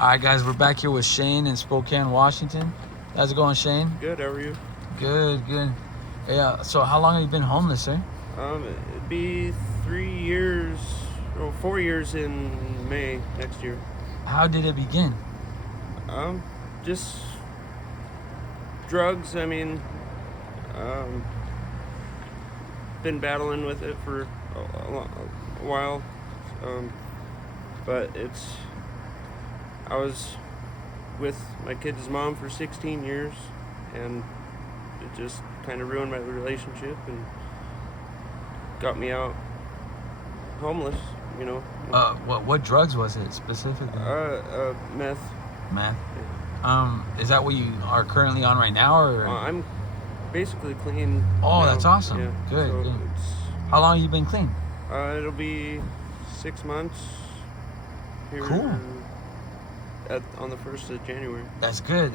All right, guys, we're back here with Shane in Spokane, Washington. How's it going, Shane? Good, how are you? Good. Yeah. So, how long have you been homeless, sir? It'd be 3 years, 4 years in May next year. How did it begin? Just drugs. I mean, been battling with it for a while, but I was with my kid's mom for 16 years, and it just kind of ruined my relationship and got me out homeless, you know. What drugs was it specifically? Meth. Meth. Is that what you are currently on right now, or? I'm basically clean. Oh, now. that's awesome. Yeah. Good. So Good. How long have you been clean? It'll be 6 months. Here Cool. on the 1st of January. That's good.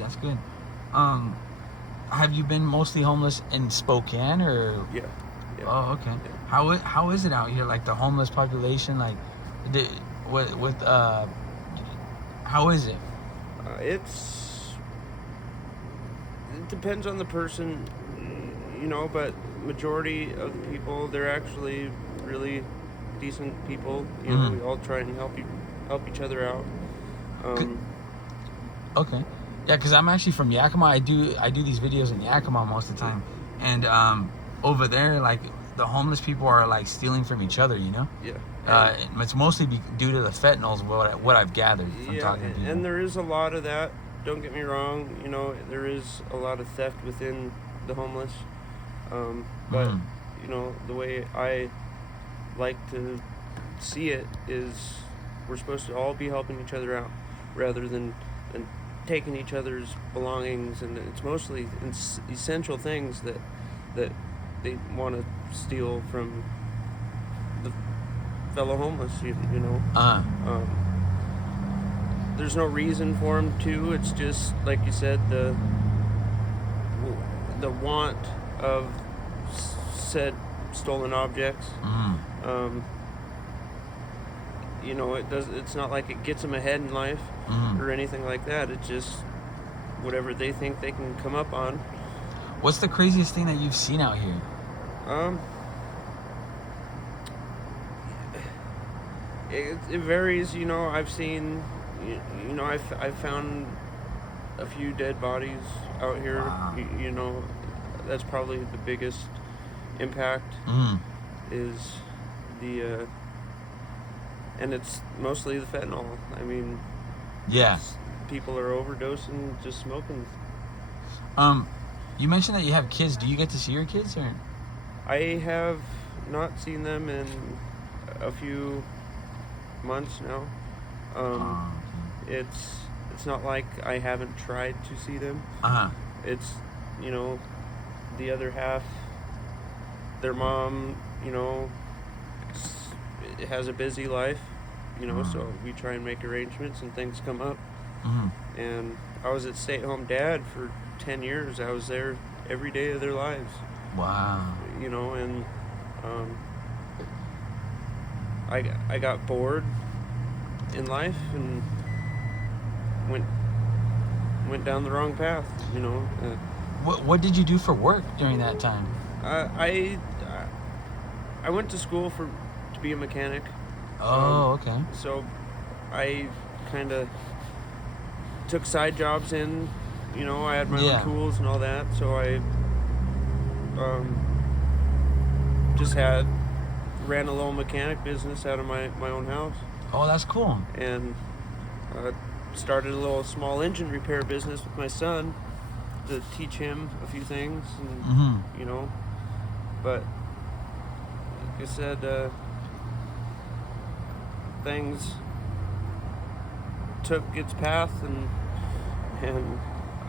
Have you been mostly homeless in Spokane, or? Yeah. Oh, okay. Yeah. How is it out here? Like the homeless population, like, how is it? It depends on the person, you know, but majority of the people, they're actually really decent people. You know, we all try and help each other out. Okay. Yeah, because I'm actually from Yakima. I do these videos in Yakima most of the time, and over there, like, the homeless people are like stealing from each other. You know. Yeah. It's mostly due to the fentanyls. What I've gathered from talking to people. And there is a lot of that. Don't get me wrong. You know, there is a lot of theft within the homeless. But you know, the way I like to see it is, we're supposed to all be helping each other out, rather than taking each other's belongings, and it's mostly essential things that they want to steal from the fellow homeless. You know. There's no reason for them to. It's just, like you said, the want of said stolen objects. You know, it's not like it gets them ahead in life or anything like that. It's just whatever they think they can come up on. What's the craziest thing that you've seen out here? It varies. You know, I've seen, you know, I've found a few dead bodies out here. Wow. You know, that's probably the biggest impact. Is the and it's mostly the fentanyl. I mean, yeah, people are overdosing just smoking. You mentioned that you have kids. Do you get to see your kids, or? I have not seen them in a few months now. Okay. It's not like I haven't tried to see them. It's, you know, the other half, their mom, you know, has a busy life, you know, so we try and make arrangements and things come up. And I was at stay-at-home dad for 10 years. I was there every day of their lives. Wow. You know, and I got bored in life and went down the wrong path, you know. What did you do for work during that time? I went to school to be a mechanic. Oh, okay. So I kind of took side jobs in, you know. I had my own tools and all that, so I just ran a little mechanic business out of my own house. Oh, that's cool. And started a little small engine repair business with my son to teach him a few things, and you know. But like I said, things took its path, and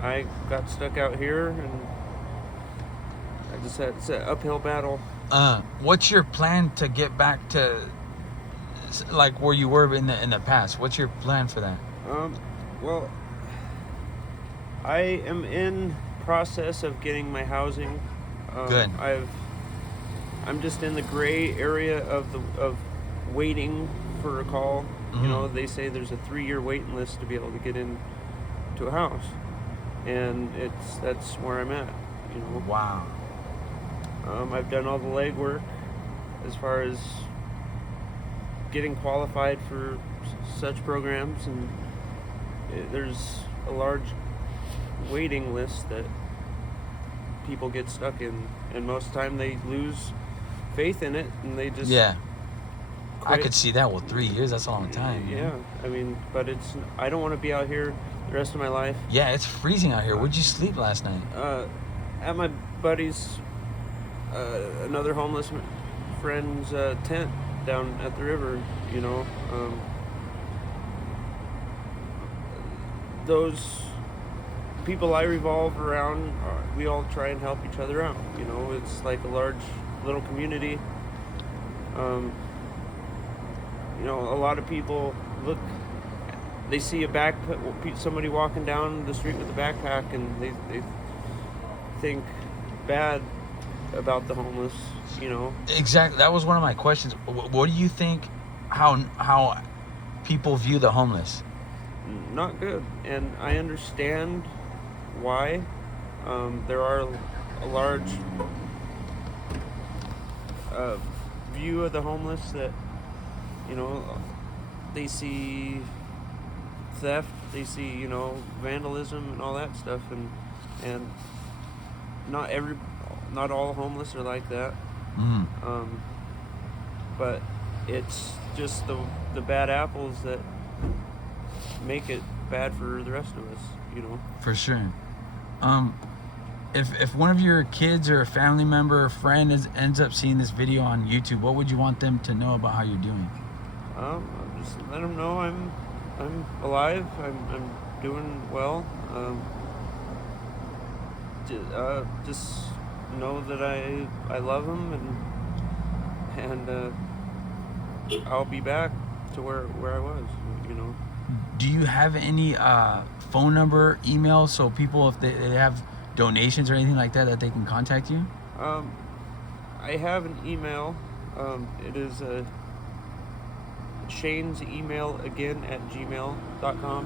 I got stuck out here, and I just had it's an uphill battle. What's your plan to get back to like where you were in the past? What's your plan for that? Well, I am in process of getting my housing. Good. I'm just in the gray area of waiting for a call. You know, they say there's a 3-year waiting list to be able to get in to a house, and that's where I'm at. You know. Wow. I've done all the legwork as far as getting qualified for such programs, and there's a large waiting list that people get stuck in, and most of the time they lose faith in it, and they just quit. I could see that. Well, 3 years, that's a long time. Yeah, I mean, but I don't want to be out here the rest of my life. Yeah, it's freezing out here. Where'd you sleep last night? At my buddy's, another homeless friend's tent down at the river, you know. Those people I revolve around, we all try and help each other out, you know. It's like a large little community. You know, a lot of people they see somebody walking down the street with a backpack, and they think bad about the homeless, you know. Exactly. That was one of my questions. What do you think, how people view the homeless? Not good. And I understand why. There are a large view of the homeless that, you know, they see theft, they see, you know, vandalism and all that stuff, and not all homeless are like that. But it's just the bad apples that make it bad for the rest of us, you know. For sure. If one of your kids or a family member or friend ends up seeing this video on YouTube, what would you want them to know about how you're doing? Just let them know I'm alive. I'm doing well. Just know that I love them, and I'll be back to where I was, you know. Do you have any phone number, email, so people, if they have donations or anything like that they can contact you? I have an email. It is Shane's email again at gmail.com.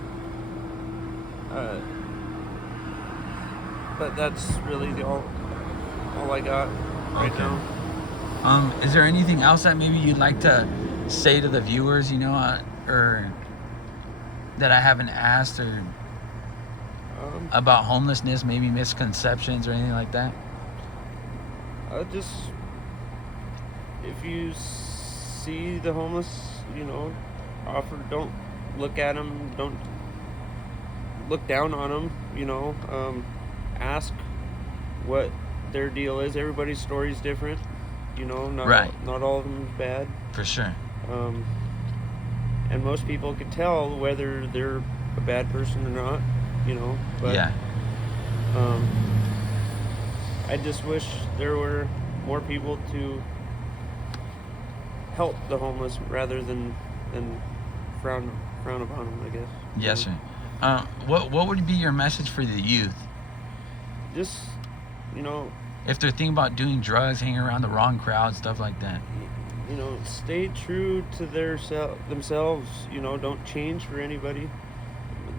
But that's really all I got right now. Is there anything else that maybe you'd like to say to the viewers, you know, or that I haven't asked, or about homelessness, maybe misconceptions or anything like that? Just, if you see the homeless, you know, don't look at them, don't look down on them, you know. Ask what their deal is. Everybody's story is different, you know. Not all of them is bad. For sure. And most people can tell whether they're a bad person or not, you know. But yeah. I just wish there were more people to help the homeless rather than frown upon them, I guess. Yes, sir. What would be your message for the youth? Just, you know, if they're thinking about doing drugs, hanging around the wrong crowd, stuff like that. You know, stay true to themselves. You know, don't change for anybody.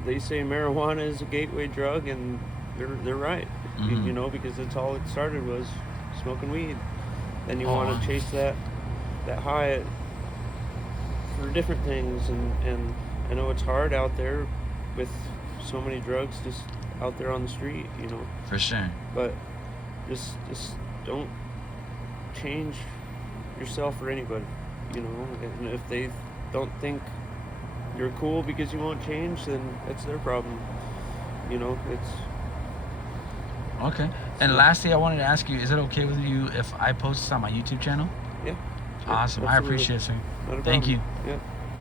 They say marijuana is a gateway drug, and they're right. You know, because that's all it started was smoking weed. Then you want to chase that high for different things, and I know it's hard out there with so many drugs just out there on the street, you know. For sure. But just don't change yourself for anybody, you know. And if they don't think you're cool because you won't change, then it's their problem, you know. It's okay. And lastly, I wanted to ask you, is it okay with you if I post this on my YouTube channel? Yeah. Awesome. Absolutely. I appreciate it, sir. Not a Thank problem. you. Yeah.